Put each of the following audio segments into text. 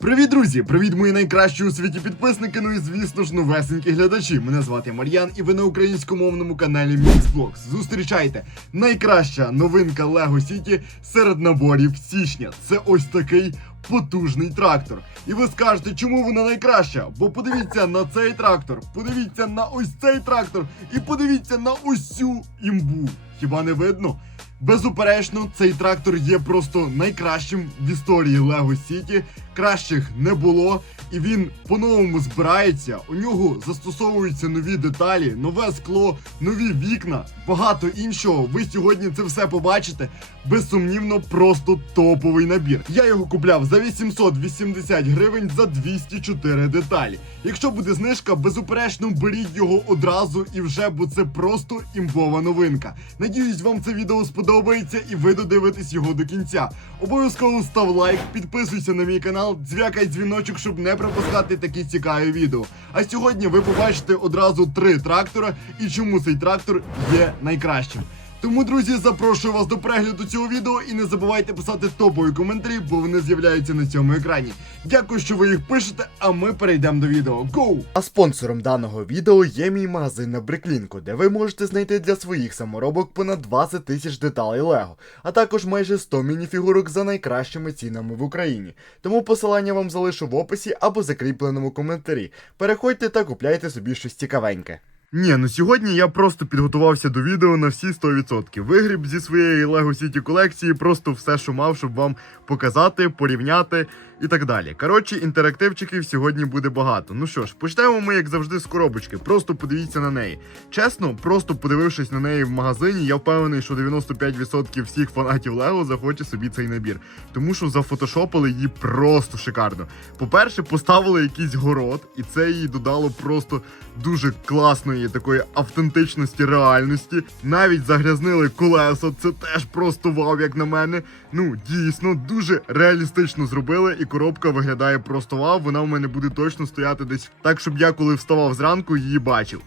Привіт, друзі! Привіт, мої найкращі у світі підписники. Ну і звісно ж, новесенькі глядачі. Мене звати Мар'ян, і ви на українськомовному каналі Mixbox. Зустрічайте! Найкраща новинка Lego City серед наборів січня. Це ось такий потужний трактор. І ви скажете, чому вона найкраща? Бо подивіться на цей трактор, подивіться на ось цей трактор, і подивіться на цю імбу. Хіба не видно? Безуперечно, цей трактор є просто найкращим в історії Lego City. Кращих не було, і він по-новому збирається. У нього застосовуються нові деталі, нове скло, нові вікна, багато іншого. Ви сьогодні це все побачите. Безсумнівно, просто топовий набір. Я його купляв за 880 гривень за 204 деталі. Якщо буде знижка, безуперечно беріть його одразу і вже, бо це просто імбова новинка. Надіюсь, вам це відео сподобається і ви додивитесь його до кінця. Обов'язково став лайк, підписуйся на мій канал, дзвякай дзвіночок, щоб не пропускати такі цікаві відео. А сьогодні ви побачите одразу три трактора і чому цей трактор є найкращим. Тому, друзі, запрошую вас до перегляду цього відео і не забувайте писати топові коментарі, бо вони з'являються на цьому екрані. Дякую, що ви їх пишете, а ми перейдемо до відео. Гоу! А спонсором даного відео є мій магазин на Бриклінку, де ви можете знайти для своїх саморобок понад 20 тисяч деталей Лего, а також майже 100 мініфігурок за найкращими цінами в Україні. Тому посилання вам залишу в описі або закріпленому коментарі. Переходьте та купляйте собі щось цікавеньке. Ні, ну сьогодні я просто підготувався до відео на всі 100%. Вигріб зі своєї Lego City колекції просто все, що мав, щоб вам показати, порівняти і так далі. Коротше, інтерактивчиків сьогодні буде багато. Ну що ж, почнемо ми, як завжди, з коробочки. Просто подивіться на неї. Чесно, просто подивившись на неї в магазині, я впевнений, що 95% всіх фанатів Lego захоче собі цей набір. Тому що зафотошопили її просто шикарно. По-перше, поставили якийсь город, і це їй додало просто дуже класної такої автентичності реальності. Навіть загрязнили колеса. Це теж просто вау, як на мене. Ну, дійсно, дуже реалістично зробили, і коробка виглядає просто вау. Вона в мене буде точно стояти десь так, щоб я коли вставав зранку, її бачив.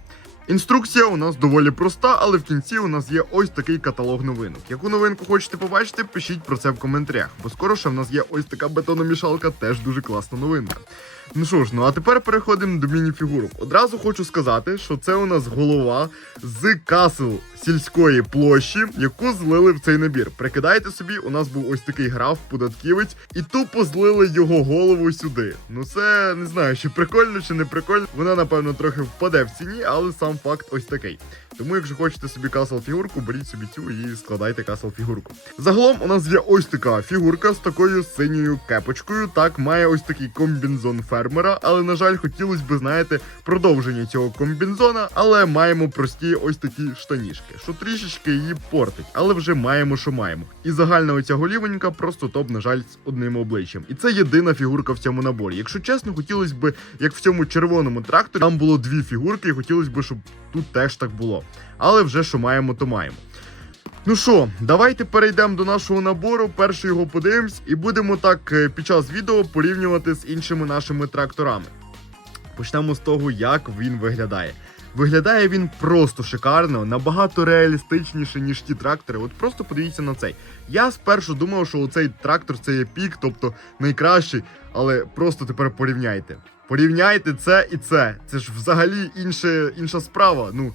Інструкція у нас доволі проста, але в кінці у нас є ось такий каталог новинок. Яку новинку хочете побачити, пишіть про це в коментарях, бо скоро ще в нас є ось така бетономішалка, теж дуже класна новинка. Ну що ж, ну а тепер переходимо до мініфігурок. Одразу хочу сказати, що це у нас голова з касл сільської площі, яку злили в цей набір. Прикидайте собі, у нас був ось такий граф, податківець, і тупо злили його голову сюди. Ну це не знаю, чи прикольно, чи не прикольно. Вона, напевно, трохи впаде в ціні, але сам факт ось такий. Тому, якщо хочете собі касл фігурку, беріть собі цю і складайте касл фігурку. Загалом у нас є ось така фігурка з такою синьою кепочкою. Так, має ось такий комбінзон фермера, але на жаль, хотілося б, знаєте, продовження цього комбінзона, але маємо прості ось такі штанішки, що трішечки її портить, але вже маємо, що маємо. І загальна оця голівенька просто топ, на жаль, з одним обличчям. І це єдина фігурка в цьому наборі. Якщо чесно, хотілося б, як в цьому червоному тракторі, там було дві фігурки, і хотілося б, щоб тут теж так було. Але вже що маємо, то маємо. Ну що, давайте перейдемо до нашого набору. Перше його подивимось, і будемо так е, під час відео порівнювати з іншими нашими тракторами. Почнемо з того, як він виглядає. Виглядає він просто шикарно, набагато реалістичніше, ніж ті трактори. От просто подивіться на цей. Я спершу думав, що цей трактор це є пік, тобто найкращий, але просто тепер порівняйте. Порівняйте це і це. Це ж взагалі інше, інша справа. Ну,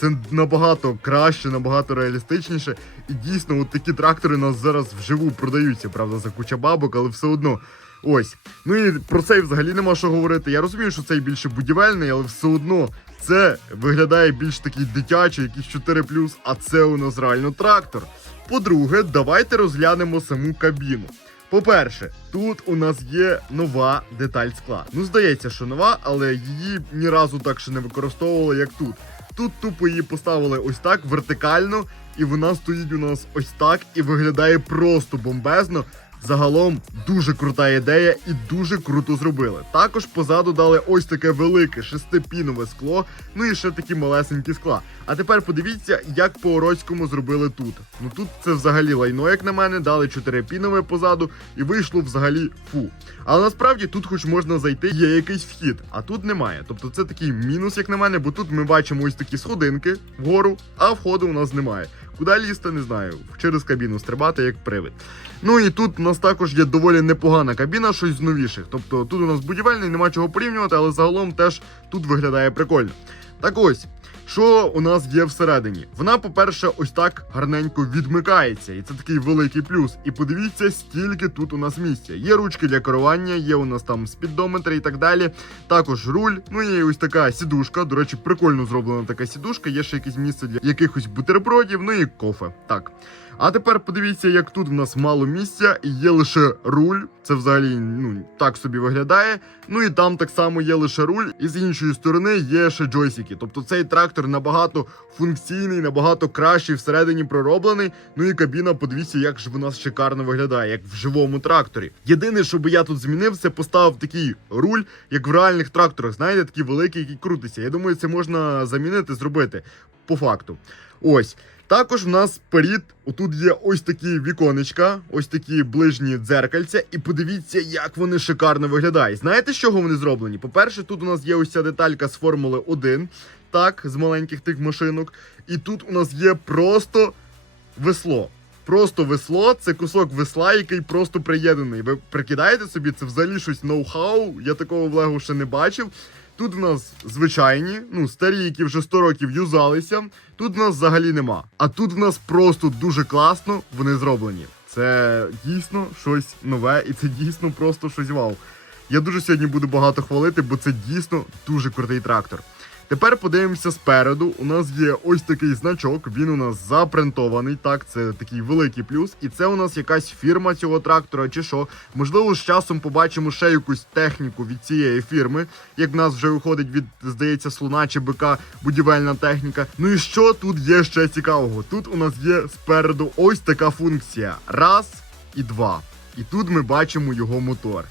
це набагато краще, набагато реалістичніше. І дійсно, от такі трактори у нас зараз вживу продаються, правда, за куча бабок, але все одно. Ось. Ну і про цей взагалі нема що говорити. Я розумію, що цей більше будівельний, але все одно це виглядає більш такий дитячий, якийсь 4 а це у нас реально трактор. По-друге, давайте розглянемо саму кабіну. По-перше, тут у нас є нова деталь скла. Ну, здається, що нова, але її ні разу так ще не використовували, як тут. Тут тупо її поставили ось так вертикально, і вона стоїть у нас ось так і виглядає просто бомбезно. Загалом дуже крута ідея і дуже круто зробили. Також позаду дали ось таке велике шестипінове скло, ну і ще такі малесенькі скла. А тепер подивіться, як по Ороцькому зробили тут. Ну тут це взагалі лайно, як на мене, дали чотирипінове позаду і вийшло взагалі фу. Але насправді тут, хоч можна зайти, є якийсь вхід, а тут немає. Тобто це такий мінус, як на мене, бо тут ми бачимо ось такі сходинки вгору, а входу у нас немає. Куди лізти, не знаю. Через кабіну стрибати, як привид. Ну і тут у нас також є доволі непогана кабіна, щось з новіших. Тобто тут у нас будівельний, нема чого порівнювати, але загалом теж тут виглядає прикольно. Так ось. Що у нас є всередині? Вона, по-перше, ось так гарненько відмикається, і це такий великий плюс. І подивіться, скільки тут у нас місця. Є ручки для керування, є у нас там спідометр і так далі. Також руль. Ну і ось така сідушка. До речі, прикольно зроблена така сідушка. Є ще якесь місце для якихось бутербродів, ну і кофе. Так. А тепер подивіться, як тут в нас мало місця, і є лише руль. Це взагалі ну так собі виглядає. Ну і там так само є лише руль, і з іншої сторони є ще джойсики. Тобто цей трактор набагато функційний, набагато кращий всередині пророблений. Ну і кабіна, подивіться, як ж вона шикарно виглядає, як в живому тракторі. Єдине, що би я тут змінив, це поставив такий руль, як в реальних тракторах. Знаєте, такий великий, який крутиться. Я думаю, це можна замінити, зробити по факту. Ось. Також в нас перед, отут є ось такі віконечка, ось такі ближні дзеркальця, і подивіться, як вони шикарно виглядають. Знаєте, з чого вони зроблені? По-перше, тут у нас є ось ця деталька з Формули 1, так, з маленьких тих машинок. І тут у нас є просто весло. Просто весло, це кусок весла, який просто приєднаний. Ви прикидаєте собі, це взагалі щось ноу-хау. Я такого в Лего ще не бачив. Тут в нас звичайні, ну старі, які вже 100 років юзалися. Тут в нас взагалі нема. А тут в нас просто дуже класно вони зроблені. Це дійсно щось нове, і це дійсно просто щось вау. Я дуже сьогодні буду багато хвалити, бо це дійсно дуже крутий трактор. Тепер подивимося спереду. У нас є ось такий значок. Він у нас запринтований. Так, це такий великий плюс. І це у нас якась фірма цього трактора, чи що. Можливо, з часом побачимо ще якусь техніку від цієї фірми. Як в нас вже виходить від, здається, слона чи бика будівельна техніка. Ну і що тут є ще цікавого? Тут у нас є спереду ось така функція: раз і два. І тут ми бачимо його мотор.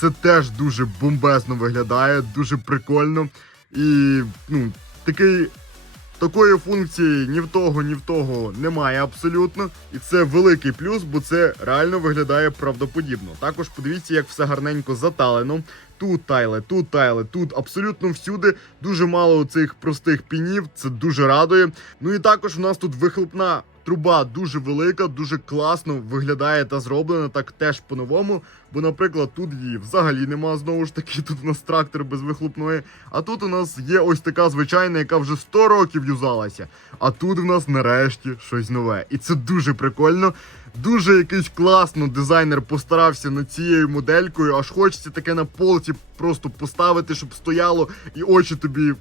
Це теж дуже бомбезно виглядає, дуже прикольно. І ну, такий, такої функції ні в того, ні в того немає абсолютно. І це великий плюс, бо це реально виглядає правдоподібно. Також подивіться, як все гарненько заталено. Тут тайли, тут тайли, тут абсолютно всюди дуже мало цих простих пінів. Це дуже радує. Ну і також в нас тут вихлопна труба дуже велика, дуже класно виглядає та зроблена так теж по-новому. Бо, наприклад, тут її взагалі нема знову ж таки. Тут у нас трактор без вихлопної. А тут у нас є ось така звичайна, яка вже 100 років юзалася. А тут в нас нарешті щось нове. І це дуже прикольно. Дуже якийсь класно дизайнер постарався над цією моделькою, аж хочеться таке на полці просто поставити, щоб стояло і очі тобі.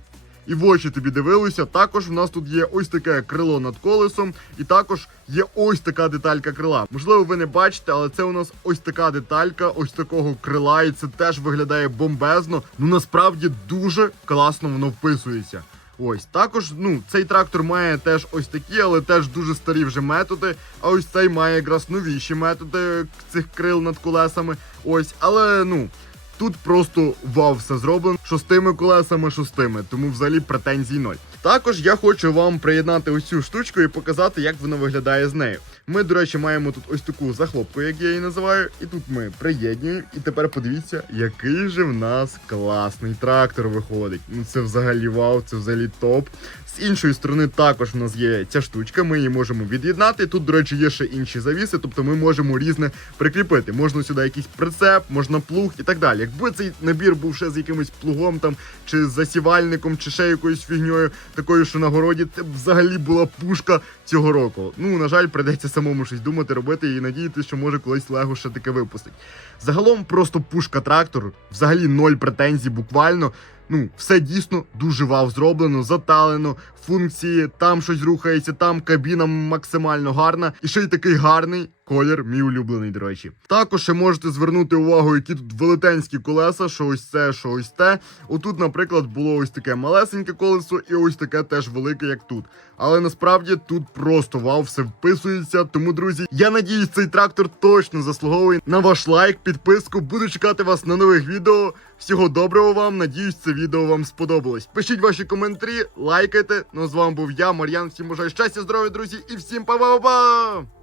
І в очі тобі дивилися. Також в нас тут є ось таке крило над колесом, і також є ось така деталька крила. Можливо, ви не бачите, але це у нас ось така деталька, ось такого крила, і це теж виглядає бомбезно. Ну насправді дуже класно воно вписується. Ось також, ну, цей трактор має теж ось такі, але теж дуже старі вже методи. А ось цей має якраз новіші методи цих крил над колесами. Ось, але ну. Тут просто вау все зроблено, що з тими колесами, що з тими, тому взагалі претензій ноль. Також я хочу вам приєднати ось цю штучку і показати, як воно виглядає з нею. Ми, до речі, маємо тут ось таку захлопку, як я її називаю, і тут ми приєднуємо. І тепер подивіться, який же в нас класний трактор виходить. Ну це взагалі вау, це взагалі топ. З іншої сторони, також в нас є ця штучка, ми її можемо від'єднати. Тут, до речі, є ще інші завіси, тобто ми можемо різне прикріпити. Можна сюди якийсь прицеп, можна плуг і так далі. Якби цей набір був ще з якимось плугом там, чи засівальником, чи ще якоюсь фігньою, такою, що на городі, це б взагалі була пушка цього року. Ну, на жаль, придеться самому щось думати, робити і надіятися, що може колись Лего ще таке випустить. Загалом просто пушка трактор, взагалі ноль претензій, буквально. Ну, все дійсно дуже вау зроблено, заталено, функції, там щось рухається, там кабіна максимально гарна. І ще й такий гарний колір, мій улюблений, до речі. Також ще можете звернути увагу, які тут велетенські колеса, що ось це, що ось те. Отут, наприклад, було ось таке малесеньке колесо, і ось таке теж велике, як тут. Але насправді тут просто вау, все вписується. Тому, друзі, я надіюсь, цей трактор точно заслуговує на ваш лайк, підписку. Буду чекати вас на нових відео. Всього доброго вам. Надіюсь, це відео вам сподобалось. Пишіть ваші коментарі, лайкайте. Ну з вами був я, Мар'ян. Всім бажаю щастя, здоров'я, друзі, і всім па-па-па!